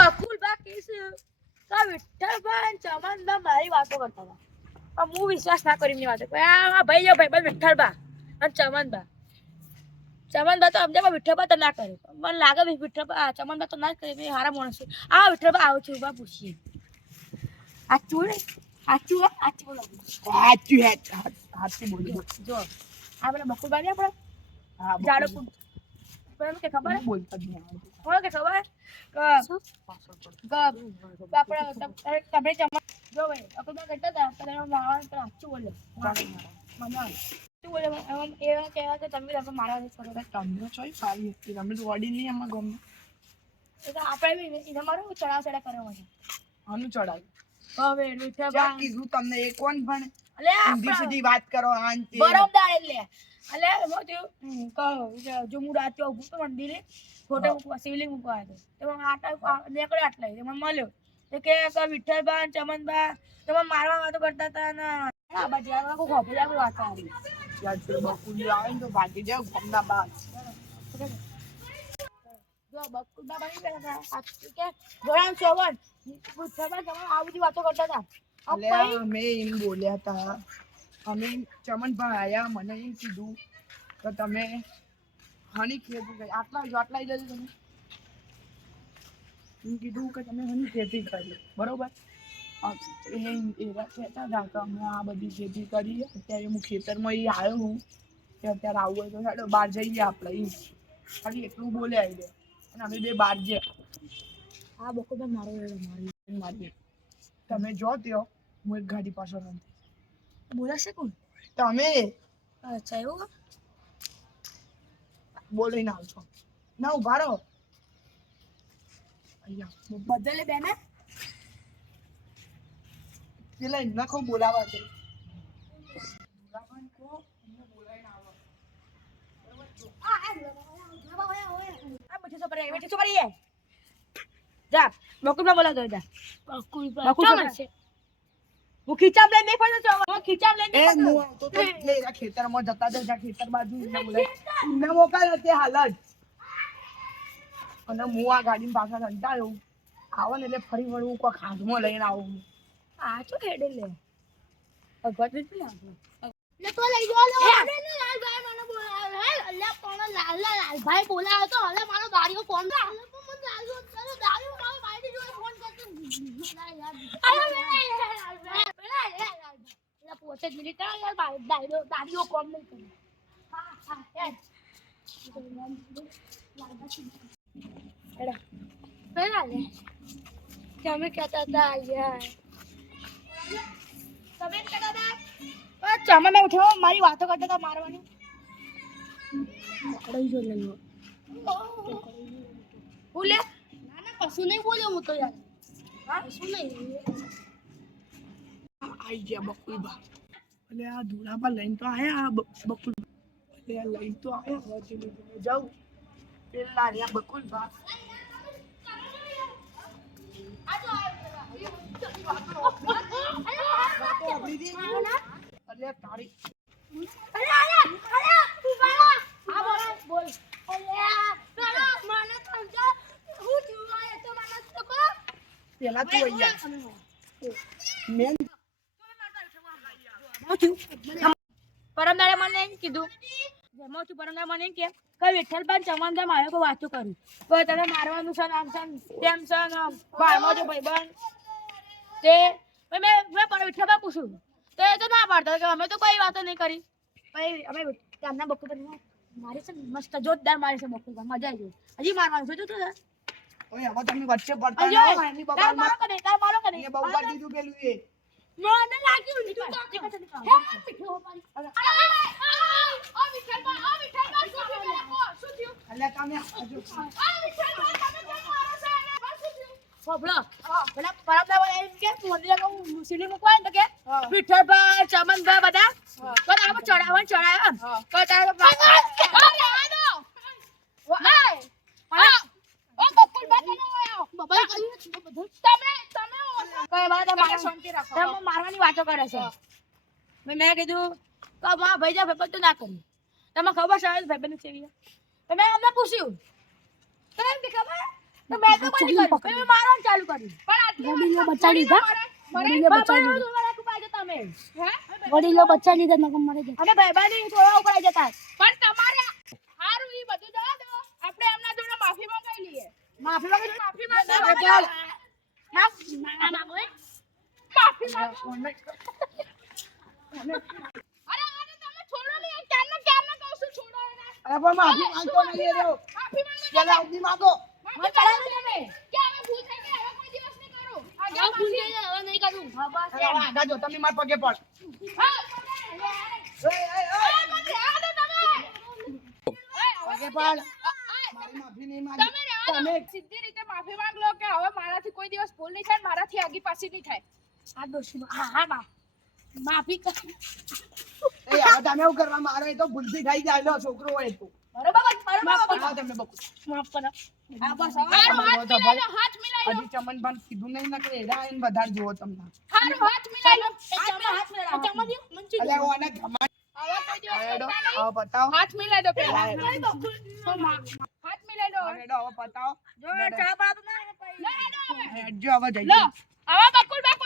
બકુલ બા કેસ તો વિઠ્ઠલભાઈ ચમનબા મારી વાતો કરતા હતા પણ હું વિશ્વાસ ના કરી એમની વાતો આ ભાઈ જો ભાઈ વિઠ્ઠલબા અને ચમનબા તો અમને વિઠ્ઠલબા તો ના કરે મને લાગે વિઠ્ઠલબા ચમનબા તો ના જ કરે હારા માણસ છે આ વિઠ્ઠલબા આવું છું બા પૂછીએ આચું બોલો જો આપણે બકુલબા ને આપણે જાડો કે ખબર બોલતા જ નહીં કે ખબર તમે જો ભાઈ બકુલબા કરતા હતા તો મારા આચું બોલ્યો એવા કહેવા કે તમે મારા તમને ચોઈ સારી હતી તમે તો વડી નહીં એમાં ગમે એટલે આપણે એને મારું ચડાવ ચડા કર્યો છે આનું ચડાવ્યું હવે વિઠ્ઠલબા કીધું તમને એ કોણ ભણે ઊંધી સીધી વાત કરો બરોબર એટલે એમાં થયું જો હું રાતે ઉભું તો મંદિરે ફોટો મૂકવા શિવલિંગ મૂકવા હતો એમાં આટલા નીકળ્યો આટલા એમાં મળ્યો તો કે વિઠ્ઠલબા ચમનબા તમે મારવા વાતો કરતા હતા ને આ બાજુ કોઈ ખોફી જાય વાતો આવી બકુલ આવે ને તો ભાગી જાવ ગમના બાદ જો બકુલબા બની ગયા હતા કે ઘોડા ચોવન વિઠ્ઠલબા તમે આ બધી વાતો કરતા હતા અમે એમ બોલ્યા હતા અમે ચમનભાઈ આયા મને એમ કીધું તો તમે હની ખેતી આટલા જજો તમે એમ કીધું કે તમે હની ખેતી કરી બરોબર એવા કહેતા હતા કે અમે આ બધી ખેતી કરી અત્યારે હું ખેતરમાં એ આવ્યો હું કે અત્યારે આવું હોય તો સાડો બહાર જઈએ આપણે એ ખાલી એટલું બોલે આવી જાય અને અમે બે બહાર જઈએ હા બકો મારીએ તમે જો ત્યો હું એક ગાડી પાછળ બોલાશે કોણ તમે અચ્છા એવું બોલીને આવશો ના ઉભા રહો અહીંયા બદલે બેને પેલા એમના કો બોલાવા છે જા બકુલબા બોલાવતો જા બકુલબા છે હું ખીચામ લઈને ફરતો છું હું ખીચામ લઈને એ હું આવતો તો એટલે એના ખેતરમાં જતા જા ખેતર બાજુ ને બોલે ને મોકા તે હાલ જ અને હું આ ગાડીની પાછળ સંતાયો આવો ને એટલે ફરી વળું કોઈ ખાસમાં લઈને આવું આ શું ખેડે લે ભગવત રીત ને ને તો લઈ જો લે લાલભાઈ મને બોલાવે હે અલ્લા કોણ લાલભાઈ બોલાવે તો હલે મારો ગાડીઓ કોણ મને લાગ્યો ચલો દારૂ મારો બાઈડી જોડે ફોન કરતો પોતે જ મિનિટ યાર દાડીઓ કોમ નહીં કરે હા હા પેલા લે તમે કહેતા હતા યાર તમે કહેતા હતા ચામાં ઉઠો મારી વાતો કરતા હતા મારવાની પકડાઈ જો લઈ બોલે ના ના કશું નહીં બોલ્યો હું તો યાર હા કશું નહીં આઈ ગયા બકુલબા એટલે આ ધુરાબા લઈને તો આયા બકુલબા એટલે આ લઈને તો આયા હવે જાઉં પેલા રહ્યા બકુલબા પેલા તું પરમદાડે મને એમ કીધું પરમદાડે મને એમ કે વિઠ્ઠલબા ચમનબા મારે કોઈ વાતો કર્યું કોઈ તને મારવાનું છે આમ છે તેમ છે બારમાં જો ભાઈબંધ તે મેં વિઠ્ઠલબા પૂછ્યું તો એ તો ના પાડતા કે અમે તો કોઈ વાતો નહીં કરી પછી અમે તેમના બકુલ મારી છે મસ્ત જોરદાર મારી છે બકુલ મજા આવી ગઈ હજી મારવાનું છે જોતું ને ઓય આમાં તમે વચ્ચે પડતા ના હોય એની બબાલ મારો કને એ બહુ કાઢી દીધું પેલું એ મને લાગ્યું તું તો હે પીઠો મારી ઓ વિઠ્ઠલબા શું થયું અલ્યા તમે આજો વિઠ્ઠલબા તમે કોણ મારો છે શું થયું બોબલા પેલા પરમદાવા એમ કે મંદિરે કો મુસ્લિમ કોઈ તો કે વિઠ્ઠલબા ચમનબા બધા તો આમ ચડાવ્યા તો તારો મારવાની વાતો કરે છે મેં કીધું ભાઈ જા ભાઈ તો ના કર્યું તમે ખબર છે ભાઈ બને છે મેં અમને પૂછ્યું તો એમ કે ખબર તો મેં તો બંધ કર્યું પછી મેં મારવાનું ચાલુ કર્યું પણ આટલી વડીલો બચ્ચા લીધા વડીલો બચ્ચા લીધા તમે હે વડીલો બચ્ચા લીધા નકમ મરે જાય અને ભાઈબાની થોડા ઉપર જતા પણ તમારે હારું ઈ બધું જવા દો આપણે એમના જોડે માફી માંગી લઈએ માફી માંગો માફી માંગો માફી માંગો અરે આને તમે છોડો ને ક્યારનો કહું છું છોડો એને અરે પણ માફી માંગતો નહીં એ તો માફી માંગો ચાલ આવતી માંગો મને ચડાવો તમે કે હવે ભૂલ થઈ ગઈ હવે કોઈ દિવસ નહીં કરું આગળ ભૂલ થઈ ગઈ હવે નહીં કરું હા બસ અરે હવે આગા જો તમે માર પગે પડ હા પગે પડ મારી માફી નહીં માંગી તમે સીધી રીતે માફી માંગ લો કે હવે મારાથી કોઈ દિવસ ભૂલ નહીં થાય મારાથી આગી પાછી નહીં થાય આ દોશી હા માફી કર એ હવે તમે એવું કરવા મારો એ તો ભૂલથી થઈ જાય લો છોકરો હોય તો બરોબર આવો તમે બકુ માફ કરો હા બસ હાથ મિલાઈ લો હજી ચમન ભાન કીધું નહીં ને કે એડા આઈને વધારે જોવો તમને હાથ મિલાઈ લો હાથ મિલાઈ અલે ઓને ઘમા હવે કોઈ દિવસ એડો કરતા નહીં. હવે બતાવો હાથ મિલાઈ દો પેલા હાથ મિલાઈ દો એડો હવે બતાવો જો ચા પાડો ના જો હવે જઈ લો હવે બકુલ બા